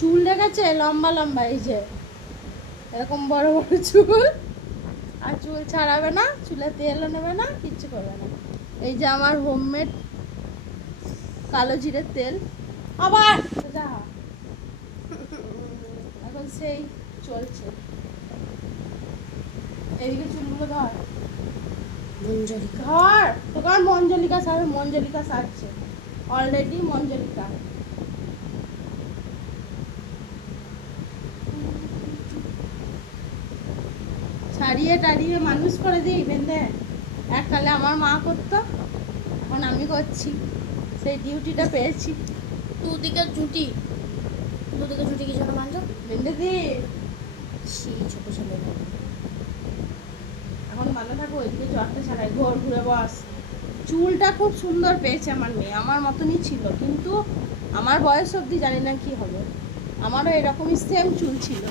চুল দেখেছে লম্বা লম্বা, এই যে এরকম বড় বড় চুল। আর চুল ছাড়াবে না, চুলে তেলও নেবে না, কিচ্ছু করবে না। এই যে আমার হোমমেড কালো জিরের তেল। আবার যা, এখন সেই চলছে। এইদিকে চুলগুলো ধর, মঞ্জলিকা ধর তোর মঞ্জলিকা সারে, মঞ্জলিকা সারছে অলরেডি মঞ্জলিকা। ছাড়িয়ে টাড়িয়ে মানুষ করে দিই বেঁধে। এককালে আমার মা করতো, এখন আমি করছি, সেই ডিউটিটা পেয়েছি। দুদিকে জুটি কি জন্য মানছো? বেঁধে দি সেই ছোট ছেলে এখন ভালো থাকো, ওইদিকে জ্বরটা ছাড়াই, ঘোর ঘুরে বস। চুলটা খুব সুন্দর পেয়েছে আমার মেয়ে, আমার মতনই ছিল, কিন্তু আমার বয়স অবধি জানি না কি হবে। আমারও এরকমই সেম চুল ছিল।